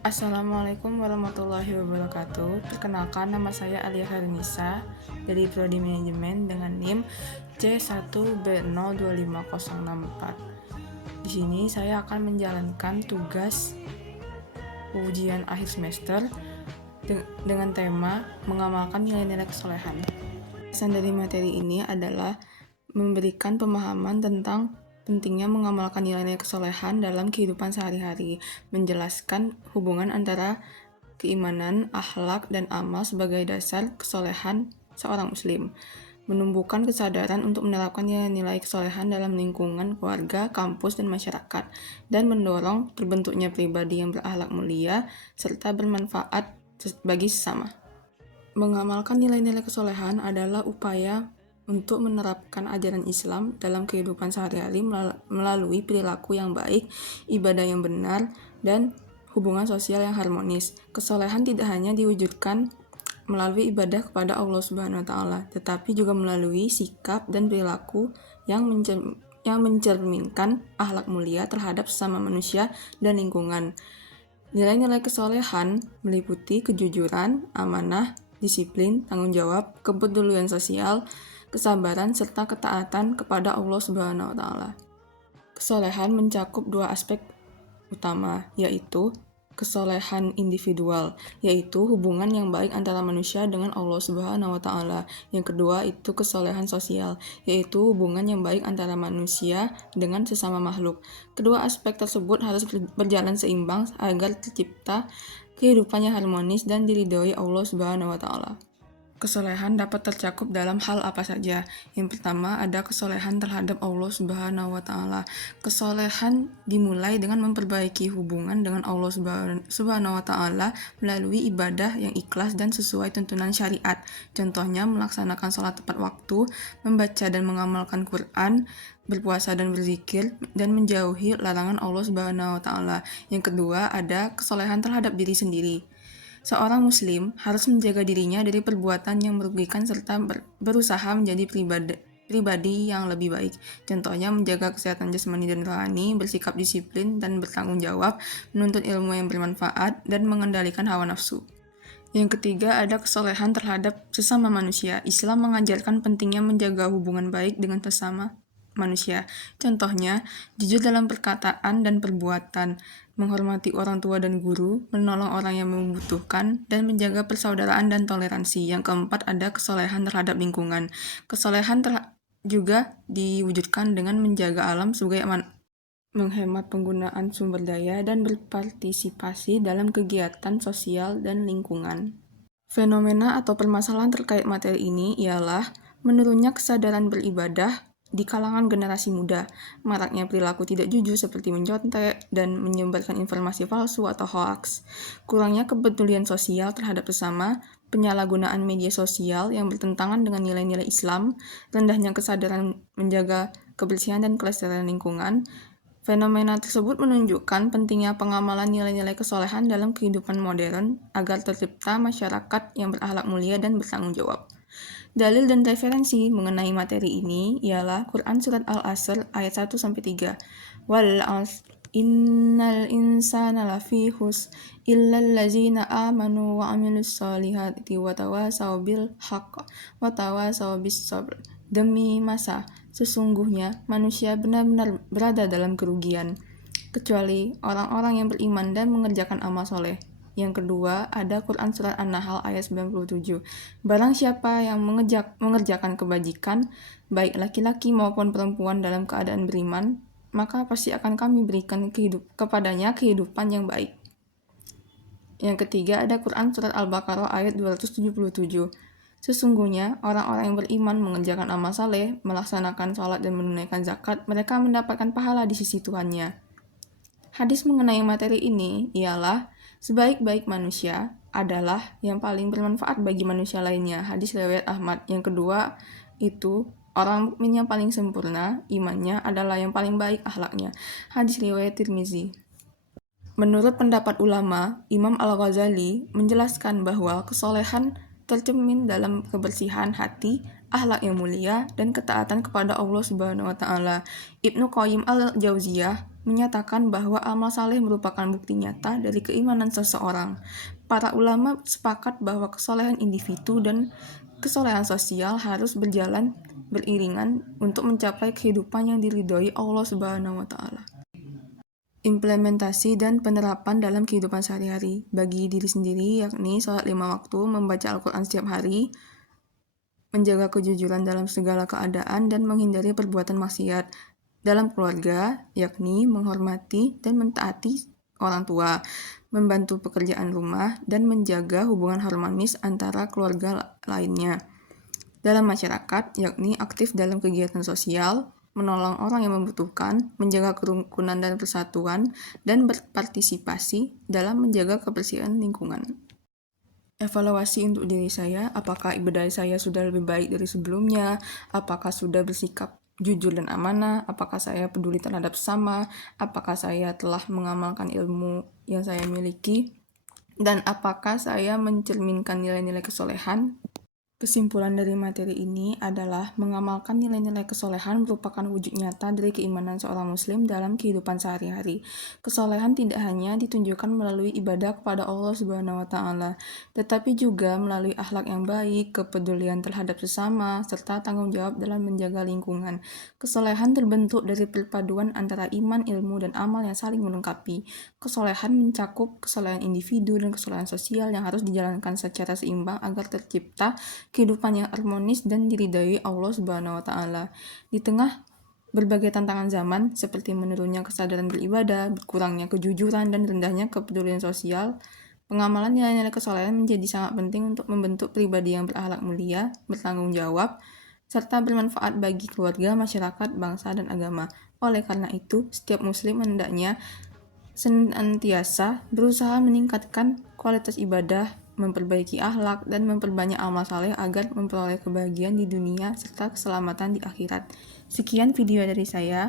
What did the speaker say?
Assalamualaikum warahmatullahi wabarakatuh. Perkenalkan, nama saya Alia Harinisa dari Prodi Manajemen dengan NIM C1B025064. Di sini saya akan menjalankan tugas ujian akhir semester dengan tema mengamalkan nilai-nilai kesolehan. Pesan dari materi ini adalah memberikan pemahaman tentang pentingnya mengamalkan nilai-nilai kesolehan dalam kehidupan sehari-hari, menjelaskan hubungan antara keimanan, akhlak, dan amal sebagai dasar kesolehan seorang muslim, menumbuhkan kesadaran untuk menerapkan nilai-nilai kesolehan dalam lingkungan keluarga, kampus, dan masyarakat, dan mendorong terbentuknya pribadi yang berakhlak mulia serta bermanfaat bagi sesama. Mengamalkan nilai-nilai kesolehan adalah upaya untuk menerapkan ajaran Islam dalam kehidupan sehari-hari melalui perilaku yang baik, ibadah yang benar, dan hubungan sosial yang harmonis. Kesolehan tidak hanya diwujudkan melalui ibadah kepada Allah Subhanahu wa Ta'ala, tetapi juga melalui sikap dan perilaku yang mencerminkan akhlak mulia terhadap sesama manusia dan lingkungan. Nilai-nilai kesolehan meliputi kejujuran, amanah, disiplin, tanggung jawab, kepedulian sosial, kesabaran, serta ketaatan kepada Allah Subhanahu wa Ta'ala. Kesolehan mencakup dua aspek utama, yaitu kesolehan individual, yaitu hubungan yang baik antara manusia dengan Allah Subhanahu wa Ta'ala. Yang kedua itu kesolehan sosial, yaitu hubungan yang baik antara manusia dengan sesama makhluk. Kedua aspek tersebut harus berjalan seimbang agar tercipta kehidupan yang harmonis dan diridhoi Allah Subhanahu wa Ta'ala. Kesolehan dapat tercakup dalam hal apa saja. Yang pertama ada kesolehan terhadap Allah Subhanahu wa Ta'ala. Kesolehan dimulai dengan memperbaiki hubungan dengan Allah Subhanahu wa Ta'ala melalui ibadah yang ikhlas dan sesuai tuntunan syariat. Contohnya melaksanakan sholat tepat waktu, membaca dan mengamalkan Quran, berpuasa dan berzikir, dan menjauhi larangan Allah Subhanahu wa Ta'ala. Yang kedua ada kesolehan terhadap diri sendiri. Seorang muslim harus menjaga dirinya dari perbuatan yang merugikan serta berusaha menjadi pribadi yang lebih baik. Contohnya menjaga kesehatan jasmani dan rohani, bersikap disiplin dan bertanggung jawab, menuntut ilmu yang bermanfaat, dan mengendalikan hawa nafsu. Yang ketiga ada kesolehan terhadap sesama manusia. Islam mengajarkan pentingnya menjaga hubungan baik dengan sesama manusia. Contohnya, jujur dalam perkataan dan perbuatan, menghormati orang tua dan guru, menolong orang yang membutuhkan, dan menjaga persaudaraan dan toleransi. Yang keempat ada kesolehan terhadap lingkungan. Kesolehan juga diwujudkan dengan menjaga alam sebagai menghemat penggunaan sumber daya, dan berpartisipasi dalam kegiatan sosial dan lingkungan. Fenomena atau permasalahan terkait materi ini ialah menurunnya kesadaran beribadah di kalangan generasi muda, maraknya perilaku tidak jujur seperti mencontek dan menyebarkan informasi palsu atau hoaks, kurangnya kepedulian sosial terhadap sesama, penyalahgunaan media sosial yang bertentangan dengan nilai-nilai Islam, rendahnya kesadaran menjaga kebersihan dan kelestarian lingkungan. Fenomena tersebut menunjukkan pentingnya pengamalan nilai-nilai kesolehan dalam kehidupan modern agar tercipta masyarakat yang berakhlak mulia dan bertanggung jawab. Dalil dan referensi mengenai materi ini ialah Quran Surat Al-Asr ayat 1-3. Wal asr innal insana lafi khusr illal ladzina amanu wa amilus solihati wa tawasaw bil haqq wa tawasaw bis sabr. Demi masa, sesungguhnya manusia benar-benar berada dalam kerugian, kecuali orang-orang yang beriman dan mengerjakan amal soleh. Yang kedua, ada Quran Surat An-Nahl ayat 97. Barang siapa yang mengerjakan kebajikan, baik laki-laki maupun perempuan dalam keadaan beriman, maka pasti akan kami berikan kepadanya kehidupan yang baik. Yang ketiga, ada Quran Surat Al-Baqarah ayat 277. Sesungguhnya, orang-orang yang beriman mengerjakan amal saleh, melaksanakan sholat dan menunaikan zakat, mereka mendapatkan pahala di sisi Tuhannya. Hadis mengenai materi ini ialah sebaik-baik manusia adalah yang paling bermanfaat bagi manusia lainnya. Hadis riwayat Ahmad. Yang kedua itu orang mukmin yang paling sempurna imannya adalah yang paling baik akhlaknya. Hadis riwayat Tirmizi. Menurut pendapat ulama, Imam Al-Ghazali menjelaskan bahwa kesolehan tercermin dalam kebersihan hati, akhlak yang mulia, dan ketaatan kepada Allah Subhanahu wa Ta'ala. Ibnu Qayyim al-Jauziyah menyatakan bahwa amal saleh merupakan bukti nyata dari keimanan seseorang. Para ulama sepakat bahwa kesolehan individu dan kesolehan sosial harus berjalan beriringan untuk mencapai kehidupan yang diridhoi Allah Subhanahu wa Ta'ala. Implementasi dan penerapan dalam kehidupan sehari-hari bagi diri sendiri, yakni sholat 5 waktu, membaca Al-Quran setiap hari, menjaga kejujuran dalam segala keadaan, dan menghindari perbuatan maksiat. Dalam keluarga, yakni menghormati dan mentaati orang tua, membantu pekerjaan rumah, dan menjaga hubungan harmonis antara keluarga lainnya. Dalam masyarakat, yakni aktif dalam kegiatan sosial, menolong orang yang membutuhkan, menjaga kerukunan dan persatuan, dan berpartisipasi dalam menjaga kebersihan lingkungan. Evaluasi untuk diri saya, apakah ibadah saya sudah lebih baik dari sebelumnya, apakah sudah bersikap jujur dan amanah, apakah saya peduli terhadap sesama, apakah saya telah mengamalkan ilmu yang saya miliki, dan apakah saya mencerminkan nilai-nilai kesolehan. Kesimpulan dari materi ini adalah mengamalkan nilai-nilai kesolehan merupakan wujud nyata dari keimanan seorang muslim dalam kehidupan sehari-hari. Kesolehan tidak hanya ditunjukkan melalui ibadah kepada Allah Subhanahu wa Ta'ala, tetapi juga melalui akhlak yang baik, kepedulian terhadap sesama, serta tanggung jawab dalam menjaga lingkungan. Kesolehan terbentuk dari perpaduan antara iman, ilmu, dan amal yang saling melengkapi. Kesolehan mencakup kesolehan individu dan kesolehan sosial yang harus dijalankan secara seimbang agar tercipta kehidupan yang harmonis dan diridhai Allah Subhanahu wa Ta'ala. Di tengah berbagai tantangan zaman seperti menurunnya kesadaran beribadah, berkurangnya kejujuran, dan rendahnya kepedulian sosial, pengamalan nilai-nilai kesolehan menjadi sangat penting untuk membentuk pribadi yang berakhlak mulia, bertanggung jawab, serta bermanfaat bagi keluarga, masyarakat, bangsa, dan agama. Oleh karena itu, setiap muslim hendaknya senantiasa berusaha meningkatkan kualitas ibadah, memperbaiki akhlak, dan memperbanyak amal saleh agar memperoleh kebahagiaan di dunia serta keselamatan di akhirat. Sekian video dari saya.